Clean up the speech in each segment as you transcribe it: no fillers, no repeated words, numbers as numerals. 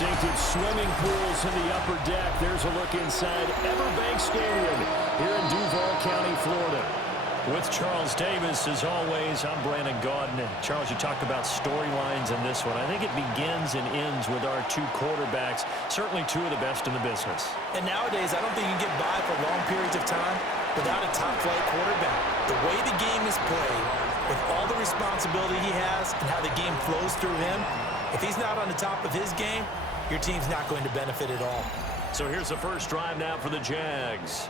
distinctive swimming pools in the upper deck. There's a look inside Everbank Stadium here in Duval County, Florida. With Charles Davis, as always, I'm Brandon Gaudin. Charles, you talked about storylines in this one. I think it begins and ends with our two quarterbacks, certainly two of the best in the business. And nowadays, I don't think you can get by for long periods of time without a top-flight quarterback. The way the game is played, with all the responsibility he has and how the game flows through him, if he's not on the top of his game, your team's not going to benefit at all. So here's the first drive now for the Jags.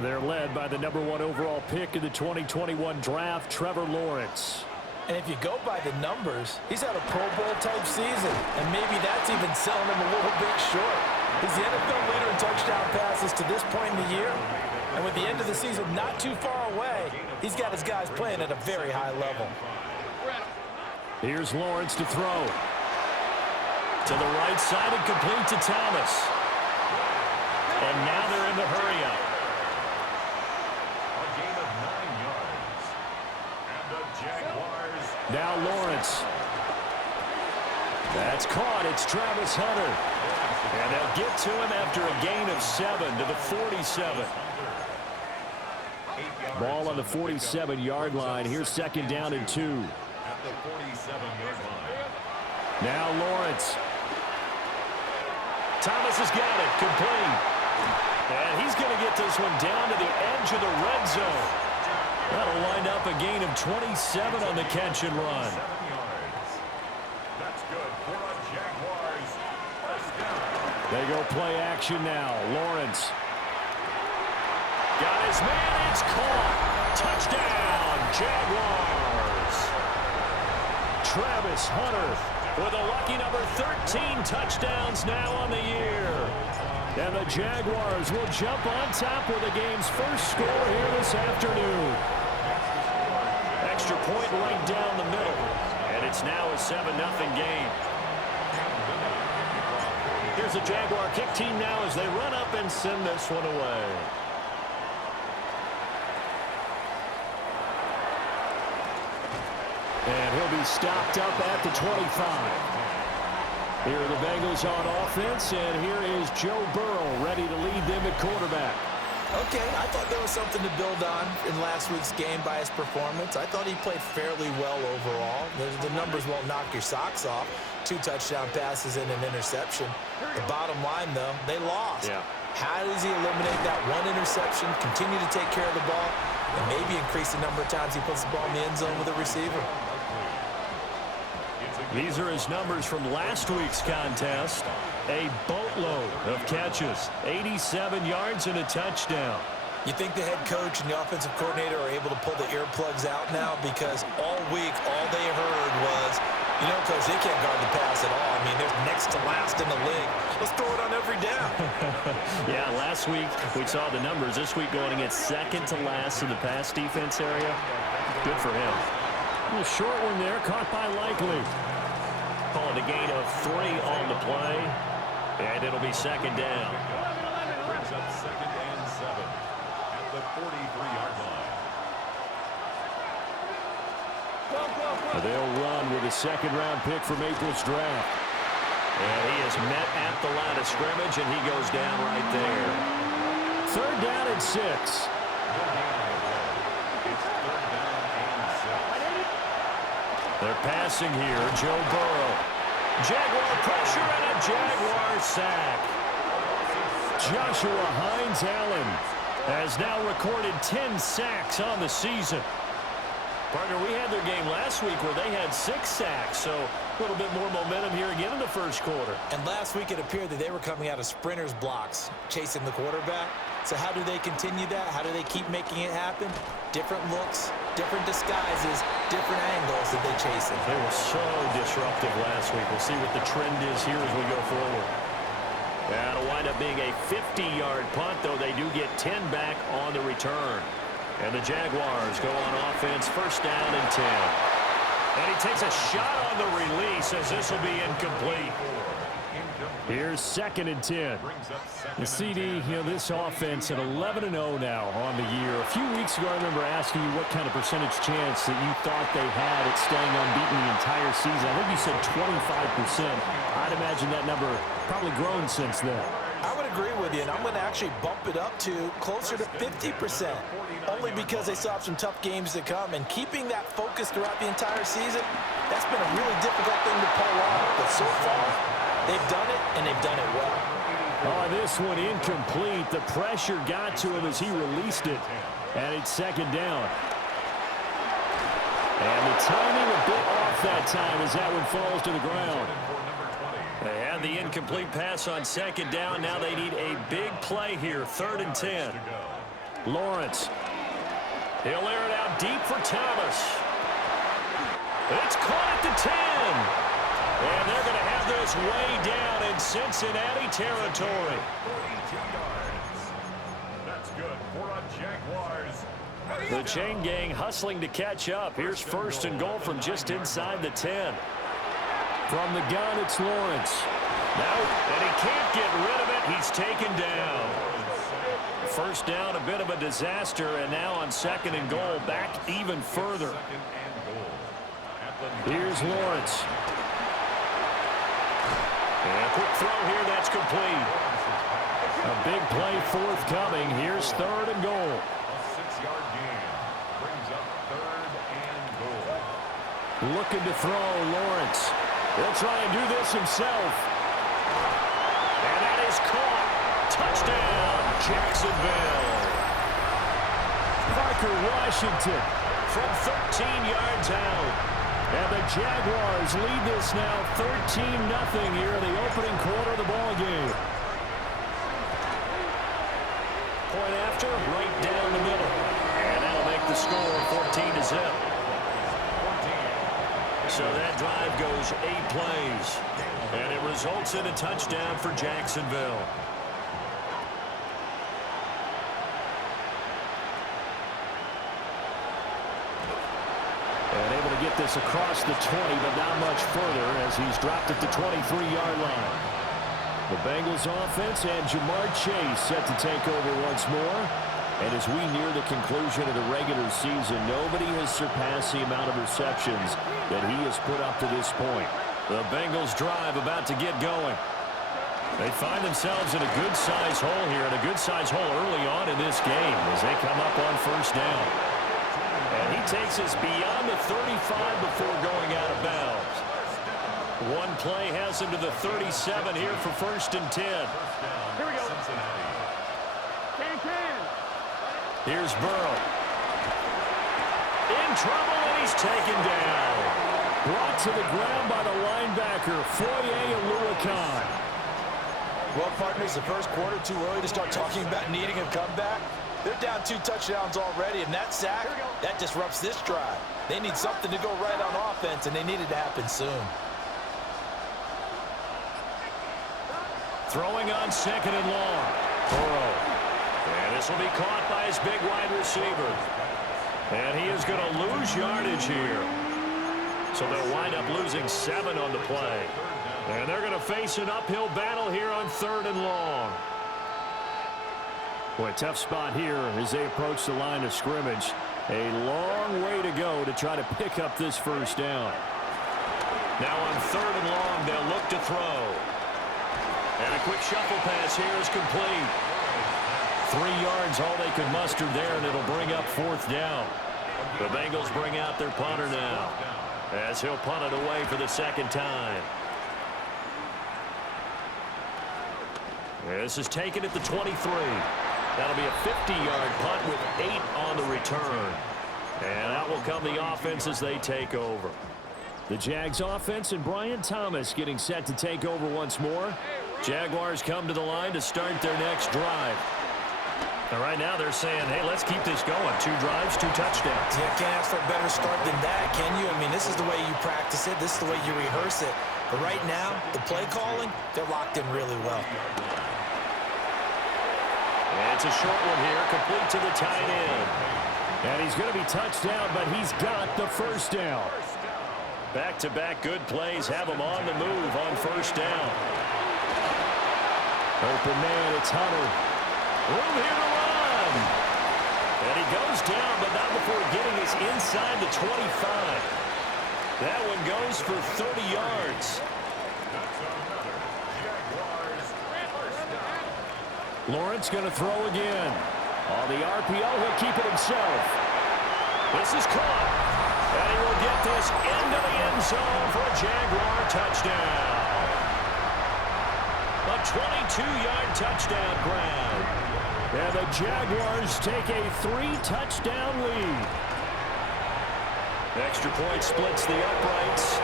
They're led by the #1 overall pick in the 2021 draft, Trevor Lawrence. And if you go by the numbers, he's had a Pro Bowl-type season, and maybe that's even selling him a little bit short. He's the NFL leader in touchdown passes to this point in the year, and with the end of the season not too far away, he's got his guys playing at a very high level. Here's Lawrence to throw. To the right side and complete to Thomas. And now they're in the hurry-up. Now Lawrence. That's caught. It's Travis Hunter. And they'll get to him after a gain of 7 to the 47. Ball on the 47-yard line. Here's second down and 2. Now Lawrence. Thomas has got it. Complete. And he's going to get this one down to the edge of the red zone. That'll wind up a gain of 27 on the catch and run. That's good for the Jaguars. They go play action now. Lawrence. Got his man. It's caught. Touchdown, Jaguars. Travis Hunter with a lucky number 13 touchdowns now on the year. And the Jaguars will jump on top with the game's first score here this afternoon. Extra point right down the middle. And it's now a 7-0 game. Here's the Jaguar kick team now as they run up and send this one away. And he'll be stopped up at the 25. Here are the Bengals on offense, and here is Joe Burrow ready to lead them at quarterback. Okay, I thought there was something to build on in last week's game by his performance. I thought he played fairly well overall. The numbers won't knock your socks off. 2 touchdown passes and an interception. The bottom line, though, they lost. Yeah. How does he eliminate that one interception, continue to take care of the ball, and maybe increase the number of times he puts the ball in the end zone with a receiver? These are his numbers from last week's contest. A boatload of catches, 87 yards and a touchdown. You think the head coach and the offensive coordinator are able to pull the earplugs out now? Because all week, all they heard was, you know, Coach, they can't guard the pass at all. I mean, they're next to last in the league. Let's throw it on every down. Yeah, last week we saw the numbers. This week going against second to last in the pass defense area. Good for him. A short one there, caught by Likely. Calling a gain of 3 on the play, and it'll be second down. Brings up second and 7 at the 43-yard line. They'll run with a second-round pick from April's draft. And he is met at the line of scrimmage, and he goes down right there. Third down and 6. They're passing here. Joe Burrow. Jaguar pressure and a Jaguar sack. Joshua Hines-Allen has now recorded 10 sacks on the season. Partner, we had their game last week where they had 6 sacks, so a little bit more momentum here again in the first quarter. And last week it appeared that they were coming out of sprinters blocks, chasing the quarterback. So how do they continue that? How do they keep making it happen? Different looks, different disguises, different angles that they chase it. They were so disruptive last week. We'll see what the trend is here as we go forward. That'll wind up being a 50-yard punt, though they do get 10 back on the return. And the Jaguars go on offense, first down and 10. And he takes a shot on the release as this will be incomplete. Here's second and 10. The CD, this offense at 11-0 now on the year. A few weeks ago, I remember asking you what kind of percentage chance that you thought they had at staying unbeaten the entire season. I think you said 25%. I I'd imagine that number probably grown since then. I would agree with you, and I'm going to actually bump it up to closer to 50%, only because they still have some tough games to come, and keeping that focus throughout the entire season, that's been a really difficult thing to pull off. But so far, they've done it, and they've done it well. Oh, this one incomplete. The pressure got to him as he released it, and it's second down. And the timing a bit off that time as that one falls to the ground. They had the incomplete pass on second down. Now they need a big play here, 3rd and 10. Lawrence. He'll air it out deep for Thomas. It's caught at the 10. And they're going to have this way down in Cincinnati territory. That's good for a Jaguars. The chain gang hustling to catch up. Here's 1st and goal from just inside the 10. From the gun, it's Lawrence. Now, and he can't get rid of it. He's taken down. First down, a bit of a disaster, and now on 2nd and goal, back even further. Here's Lawrence. And a quick throw here, that's complete. A big play forthcoming. Here's 3rd and goal. A 6-yard gain brings up 3rd and goal. Looking to throw, Lawrence. He'll try and do this himself. And that is caught. Touchdown, Jacksonville. Parker Washington From 13 yards out. And the Jaguars lead this now 13-0 here in the opening quarter of the ball game. Point after, right down the middle. And that'll make the score 14-0. So that drive goes 8 plays. And it results in a touchdown for Jacksonville. And able to get this across the 20, but not much further as he's dropped at the 23-yard line. The Bengals offense and Jamar Chase set to take over once more. And as we near the conclusion of the regular season, nobody has surpassed the amount of receptions that he has put up to this point. The Bengals drive about to get going. They find themselves in a good-sized hole here, and a good-sized hole early on in this game as they come up on 1st down. And he takes us beyond the 35 before going out of bounds. One play has him to the 37 here for 1st and 10. Here we go. Here's Burrow. In trouble, and he's taken down. Brought to the ground by the linebacker, Foye Oluokun. Well, partners, the first quarter, too early to start talking about needing a comeback. They're down 2 touchdowns already, and that sack, that disrupts this drive. They need something to go right on offense, and they need it to happen soon. Throwing on 2nd and long. Burrow. And this will be caught by his big wide receiver. And he is going to lose yardage here. So they'll wind up losing 7 on the play. And they're going to face an uphill battle here on 3rd and long. Boy, tough spot here as they approach the line of scrimmage. A long way to go to try to pick up this 1st down. Now on 3rd and long, they'll look to throw. And a quick shuffle pass here is complete. 3 yards, all they could muster there, and it'll bring up 4th down. The Bengals bring out their punter now as he'll punt it away for the 2nd time. This is taken at the 23. That'll be a 50-yard punt with 8 on the return. And out will come the offense as they take over. The Jags offense and Brian Thomas getting set to take over once more. Jaguars come to the line to start their next drive. And right now they're saying, hey, let's keep this going. 2 drives, 2 touchdowns. Yeah, can't ask for a better start than that, can you? I mean, this is the way you practice it. This is the way you rehearse it. But right now, the play calling, they're locked in really well. And it's a short one here, complete to the tight end. And he's going to be touched down, but he's got the 1st down. Back-to-back good plays have him on the move on 1st down. Open man, it's Hunter. Room here to run. And he goes down, but not before getting us inside the 25. That one goes for 30 yards. Lawrence going to throw again. On the RPO, he'll keep it himself. This is caught. And he will get this into the end zone for a Jaguar touchdown. A 22-yard touchdown grab. And the Jaguars take a 3-touchdown lead. Extra point splits the uprights.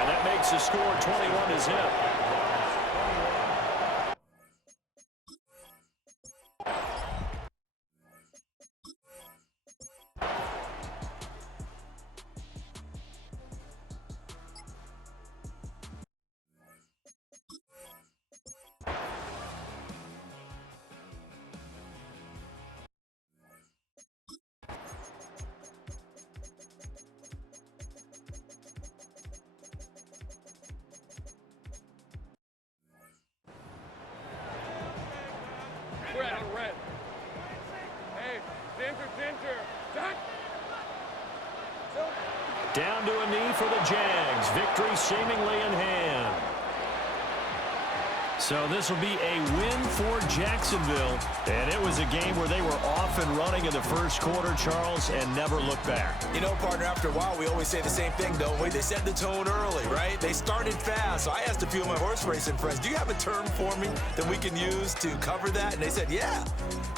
And that makes the score 21-0. Red. Hey, center. Duck. Down to a knee for the Jags. Victory seemingly in hand. So this will be a win for Jacksonville. And it was a game where they were off and running in the first quarter, Charles, and never looked back. You know, partner, after a while, we always say the same thing, don't we? They set the tone early, right? They started fast. So I asked a few of my horse racing friends, do you have a term for me that we can use to cover that? And they said, yeah.